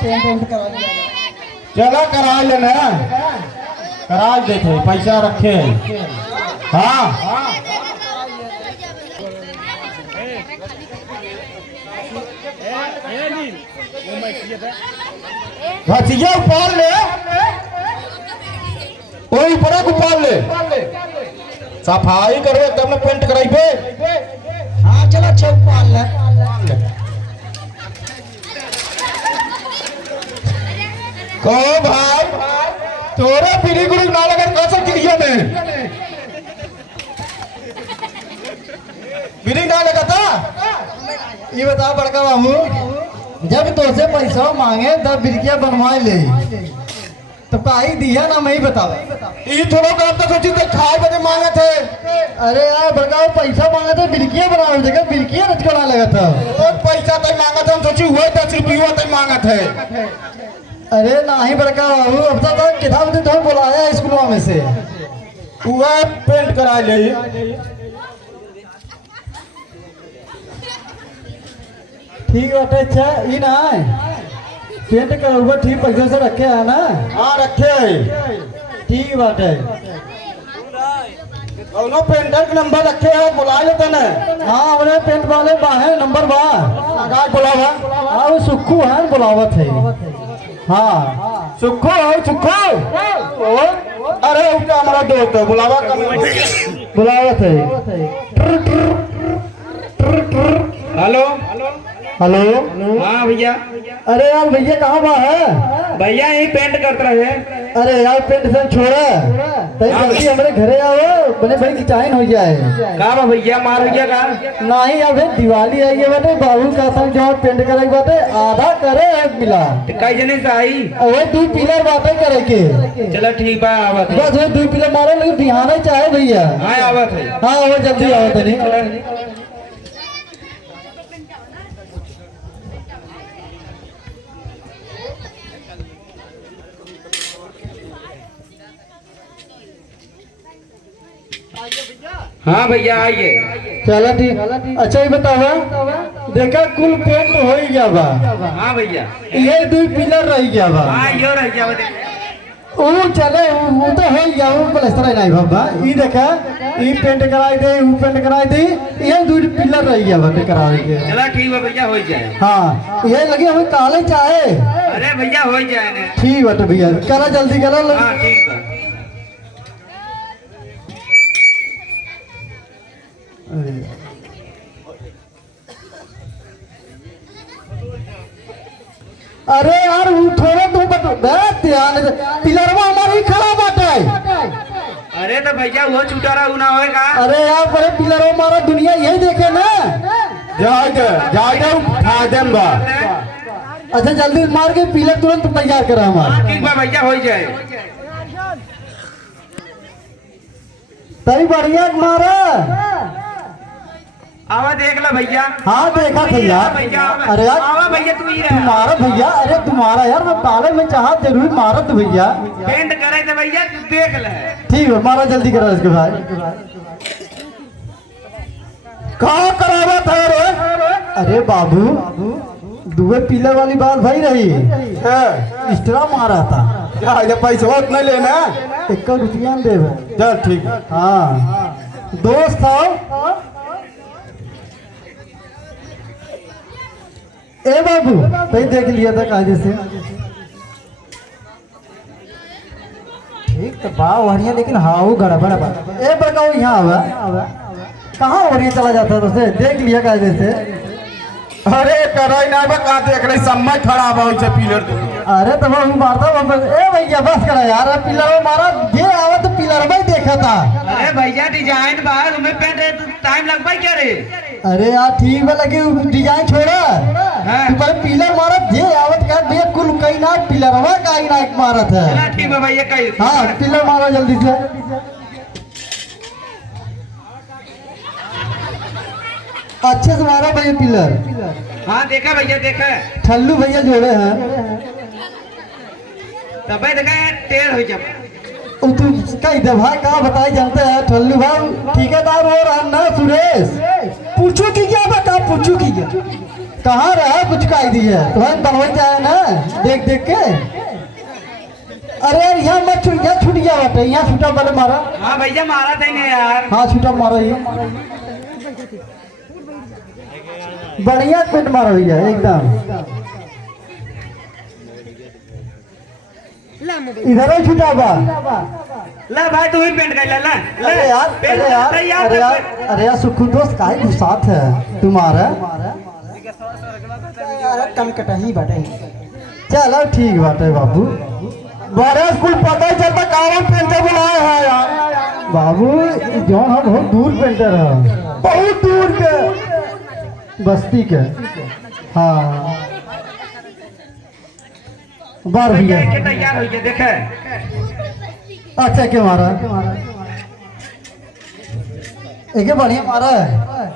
Paint went करा लिया। चला करा लेना, करा देते, पैसा रखे। हाँ भतिया उपाल ले, कोई ऊपर उपाल ले, सफाई करो तब ना पेंट कराइबे। हाँ चलो अच्छा उपाल ले। को भाई तोरे पीढ़ी गुरु ना लगे कैसे क्रिया में पीढ़ी ना लगा था। ये बता बड़का बाबू, जब तुझसे पैसा मांगे तब बिरकिया बनवाए ले, तो काई दिया ना मैं ही बतावा। ये थोड़ा काम तो सोची तो खाए बदे मांगे थे। अरे यार बड़का वो पैसा मांगा था बिरकिया बनावे जगह बिरकिया रचकड़ा लगा था। और पैसा तो मांगा था, हम सोची हुए 10 रुपये तो मांगा थे। अरे नहीं बड़का बाबू, अब तक किताब दिन तो बुलाया स्कूल में से, हुआ पेंट करा ले। ठीक है अच्छा ये ना पेंट करा ठीक पैसा से रखे है ना। हाँ रखे ठीक बात है। दोनों पेंटर के नंबर रखे हैं, बुला लेते ना। हाँ हमने पेंट वाले बाहे नंबर बा बुलावा। हाँ वो सुक्खू है बुलावत है। हाँ सुखो सुखो, अरे उसका हमारा दोस्त है, बुलावा बुलावत है। हेलो हेलो हाँ भैया। अरे यार भैया कहाँ बा है? भैया यही पेंट करते रहे। अरे यार पेंट से छोड़ा तई जल्दी हमारे घरे आओ, बने बड़ी किचाइन हो जाए। का बा भैया मार भैया का नहीं यार भाई दिवाली आई है बाटे, बाबू का संग जो पेंट करे बाटे आधा करे एक मिला। कई जने से आई। वही 2 पिलर बाटे करे के। चलो ठीक बा आवत है। बस वही 2 पिलर मारे लेकिन बिहान ही चाहे भैया। हाँ आवत है। हाँ वो जल्दी आओ तनी। हाँ भैया आइए। चलो ठीक। अच्छा ये बताओ देखा कुल पेंट हो ही गया बा। हाँ भैया ये 2 पिलर रह गया बा। हाँ यो रह गया। वो चले वो तो हो गया, वो प्लास्टर नहीं बाबा। ये देखा ये पेंट कराई दे, वो पेंट कराई दे, ये 2 पिलर रह गया बाटे करा के। चलो ठीक बा भैया हो जाए। हाँ ये लगे हमें काले चाहे। अरे भैया हो जाए ना। ठीक बाटे भैया करा जल्दी करा लग। हाँ ठीक बा। अरे यार थोड़ा तो ध्यान पिलरवा हमारा ही खड़ा बाटे। अरे तो भैया वो छूटा रहा ना होएगा। अरे यार बड़े पिलरवा हमारा दुनिया यही देखे ना। जाए उठा देम बा। अच्छा जल्दी मार के पिलर तुरंत तैयार करा हमारा। ठीक बा भैया हो जाए। तभी बढ़िया मारा। आवा देख लो भैया। हाँ देखा भैया। अरे यार आवा भैया तू ही रहा। तुम्हारा भैया, अरे तुम्हारा यार मैं काले में चाहा जरूर मारा तो भैया। पेंट करे तो भैया तू देख ले। ठीक है मारा जल्दी करा इसके भाई। कहाँ करावा था रे? अरे बाबू 2 पिलर वाली बात भाई रही एक्स्ट्रा मारा था। क्या पैसा उतना लेना? 1 रुपया दे। चल ठीक है। हाँ दोस्त आओ। ए बाबू भाई देख लिया था कायदे से। ठीक तो बा वरिया लेकिन हाँ वो गड़बड़ बा। ए बताओ यहाँ आवा कहाँ वरिया चला जाता है तुझसे देख लिया कायदे से। अरे कराई ना बा, कहाँ देख रही समय खराब हो से पिलर दे। अरे तो वो मारता ए भैया बस करा यार पिलर मारा जे आवा तो पिलर में देखा था। अरे भैया डिजाइन बा तुम्हें पेंट टाइम लग पाई क्या रे? अरे यार ठीक है लगे डिजाइन छोड़ा। हाँ। तू पर पिलर मारत जे आवत का भैया कुल कई ना पिलरवा का ही ना एक मारत है। चला ठीक है भैया कहीं। हाँ पिलर मारो जल्दी से। अच्छे से मारा भैया पिलर। हाँ देखा भैया देखा। ठल्लू भैया जोड़े हैं। तब देखा टेढ़ हो जा। तू कई दफा का बताई जानते हैं ठल्लू भाई ठेकेदार हो रहा ना सुरेश। पूछो कि क्या बता पूछो कि क्या कहाँ रहा कुछ काई दी है तुम्हें बनवाई जाए ना देख देख के। अरे यार यहाँ मत छूट, यहाँ छूट गया बाटे, यहाँ छूटा वाले मारा। हाँ भैया मारा था इन्हें यार। हाँ छूटा मारा ये बढ़िया पेंट मारा भैया एकदम। इधर ही छूटा बा। ले भाई तू ही पेंट कर ले। अरे यार अरे यार अरे यार अरे यार सुखू दोस्त काहे गुस्सात है तुम्हारा यार कम कटा ही बाटे। चलो ठीक बाटे बाबू। बड़े स्कूल पता ही चलता कौन पेंटर बुलाया है यार। बाबू जौन हम बहुत दूर पेंटर है, बहुत दूर के बस्ती के। हाँ बार भैया के तैयार हो गए देखे। अच्छा के मारा एक बढ़िया मारा है।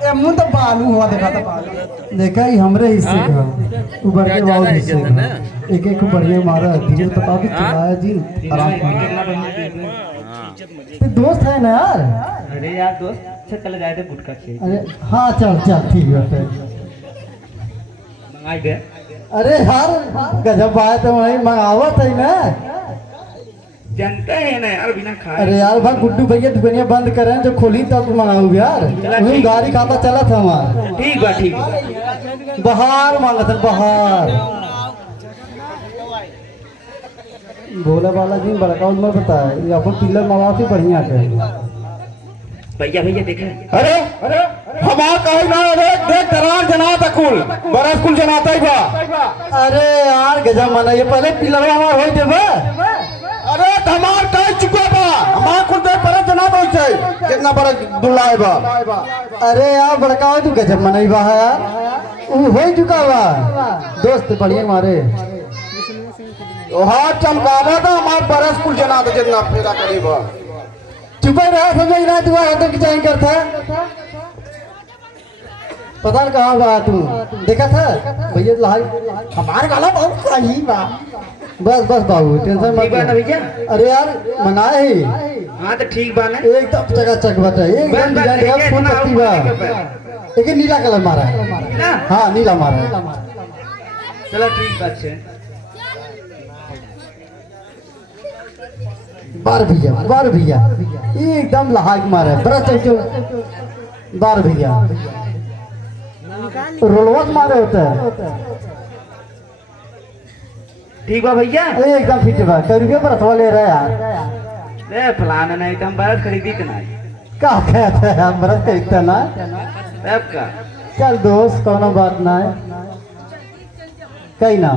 ए मुंह तो बालू हुआ देखा था बालू देखा ही हमरे हिस्से का ऊपर के बाल हिस्से का एक एक बढ़िया मारा है। धीरे बता भी चलाया जी आराम से। दोस्त है ना यार। अरे यार दोस्त से चले जाए थे गुटखा खेल। अरे हाँ चल चल ठीक है मंगाई दे। अरे यार गजब आया तो वही मंगावत है ना। जानते हैं ना यार बिना खाए। अरे यार भाई गुड्डू भैया दुकानिया बंद करें जो खोली तब मंगाऊ यार। वही गाड़ी खाता चला था हमारा। ठीक बा ठीक बा। बाहर मांगा था बाहर। भोला बाला जी बड़का उम्र बताया ये अपन पिलर मवासी बढ़िया के। भैया भैया देखे। अरे अरे हमार कहीं ना देख दरार जना था कुल बड़ा स्कूल जनाता ही बा। अरे यार गजब मना ये पहले पिलर हमार हो देबे। अरे हमार कह चुका बा हमार कुल देख पर जना तो छै कितना बड़ा दुलाए बा। अरे यार बड़का हो तू गजब मनाई बा यार। वो हो चुका बा दोस्त बढ़िया मारे। हाथ चमकावा था हमार बड़ा स्कूल जना तो जितना फेरा करी बा। चुप रहा समझ ना तू आया तो क्या करता पता नहीं कहाँ बा तू देखा था भैया लहाई हमारे गाला बहुत सही बा। बस बस बाबू टेंशन मत ठीक बा ना भैया। अरे यार मनाए ही हाँ तो ठीक बा ना। एकदम चकाचक बता एकदम डिजाइन फुल पत्ती बा। एक नीला कलर मारा है। ना हाँ नीला मारा है। चलो ठीक बात है। बार भैया एकदम लहाक मारा है। बड़ा चौचो बार भैया रोलवा मारे होता है। ठीक बा भैया। एकदम फिट बा कई रुपये पर ले रहा यार। ए फलाना नहीं तुम बरस खरीदी के नहीं। का कहते हैं यार बरस खरीदता ना अब का चल दोस्त कोनो बात ना है कहीं ना।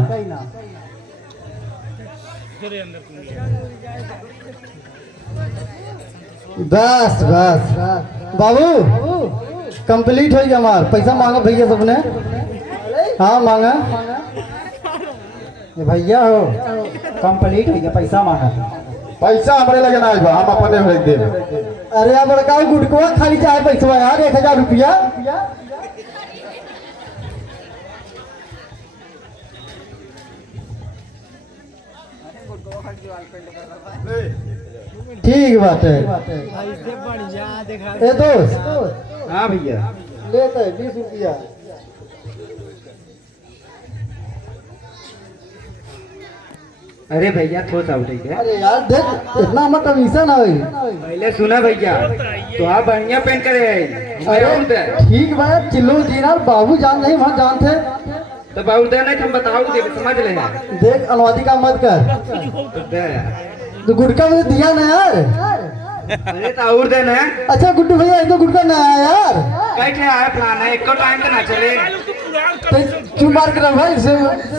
बस बस बाबू कंप्लीट हो गया हमार। पैसा मांगा भैया सबने। हाँ मांगा ये भैया हो कंप्लीट हो गया पैसा मांगा। पैसा हमारे लगे ना बा हम अपने भेज दे। अरे यार बड़का गुटकुआ खाली चाहे पैसा यार 1000 रुपया। ठीक बात है। ए दोस्त हाँ भैया लेते 20 रुपया। अरे भैया थोड़ा सा उठे अरे यार देख इतना मत कमीशन है। पहले सुना भैया तो आप बढ़िया पेंट करे अरे ठीक बात चिल्लो जीना बाबू जान नहीं वहाँ जानते तो बहुत नहीं हम बताओ दे समझ ले। देख अनुवादी का मत कर तो गुटका मुझे दिया ना यार। अरे तो और देना है। अच्छा गुड्डू भैया एक तो गुटका ना आया यार। कैसे आया प्लान है एक टाइम तो ना चले। तो क्यों मार कर भाई इसे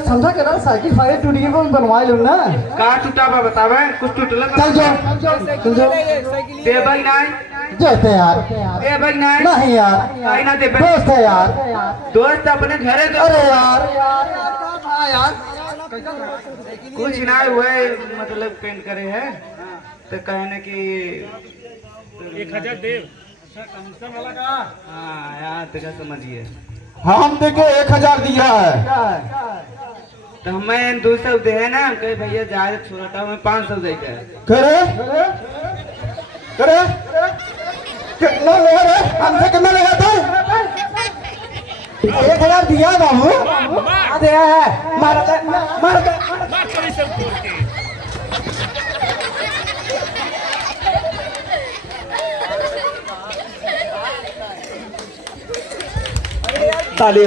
समझा कर रहा साइकिल फायर टूट गई बनवा लो ना। का टूटा बा बतावे कुछ टूटला चल जाओ दे भाई नहीं जो थे यार ए भाई नहीं नहीं यार नहीं ना दे दोस्त है यार। दोस्त अपने घरे तो अरे यार कुछ ना हुए मतलब पेंट करे है तो कहने की 1000 देव। हाँ यार तो क्या समझिए हम देखो 1000 दिया है। तो हमें 200 दे है ना हम कहे भैया ज्यादा छोटा हमें 500 दे है। करे करे कितना ले रहे हमसे कितना लेगा था 1000 दिया बाबू मार दे मार मार पड़ी सब तोड़ के ताली